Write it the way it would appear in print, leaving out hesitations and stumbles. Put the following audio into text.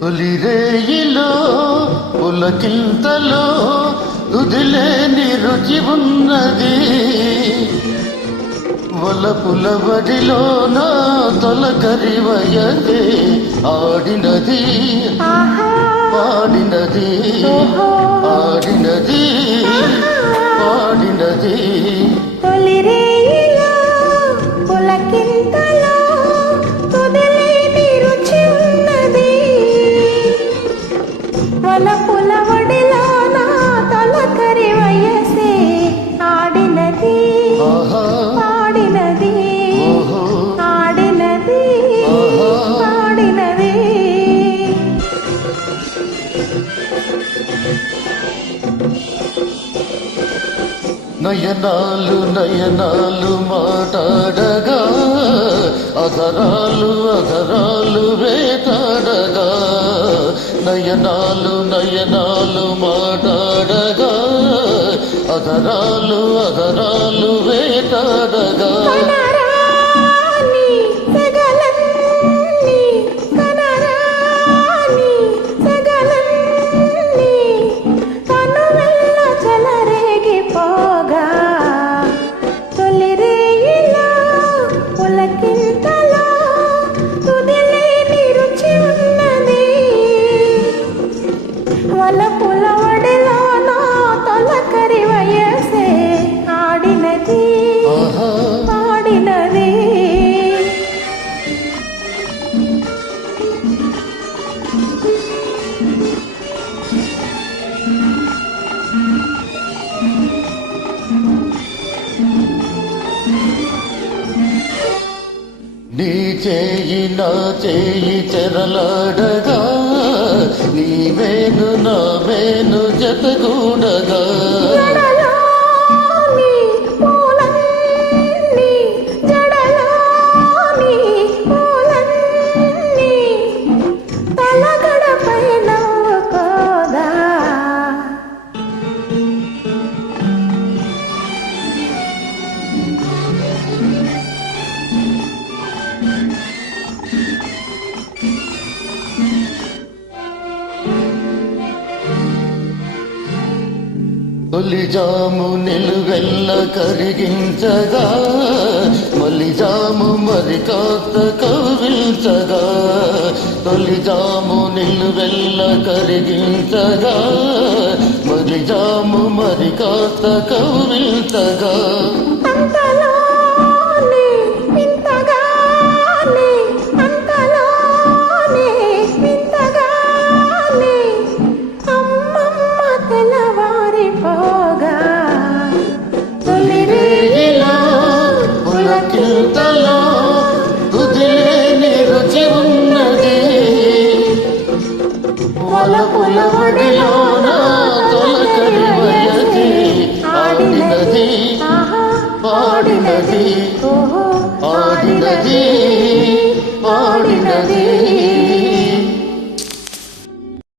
తొలిరేయిలో పులకింతలో తుదిలేని రుచి ఉన్నది. వలపుల బడిలో నా తొలకరి వయదే ఆడినది పాడినది ఆడినది పాడినది. తొలిరేయిలో పులకింతలో తుదిలేని రుచి ఉన్నది. వలపుల బడిలో నా తొలకరి వయసే ఆడినది పాడినది ఆడినది పాడినది. నయనాలు నయనాలు మాట్లాడగా అధరాలు అధరాలు వేటాడగా. నయనాలు నయనాలు మాట్లాడగా అధరాలు అధరాలు వేటాడగా. వలపుల బడిలో నా తొలకరి వయసే ఆడినది పాడినది. నీ చేయి నా చేయి చెరలాడగా నీ మేను నా మేను జతగూడగా. తొలిజాము నిలువెల్ల కరిగించగా మలిజాము మరి కాస్త కవిల్చగా. తొలిజాము నిలువెల్ల కరిగించగా మలిజాము మరి కాస్త కవిల్చగా. పులకింతలో తుదిలేని రుచి ఉన్నది. వలపుల బడిలో నా తొలకరి వయసే ఆడినది పాడినది ఆడినది పాడినది.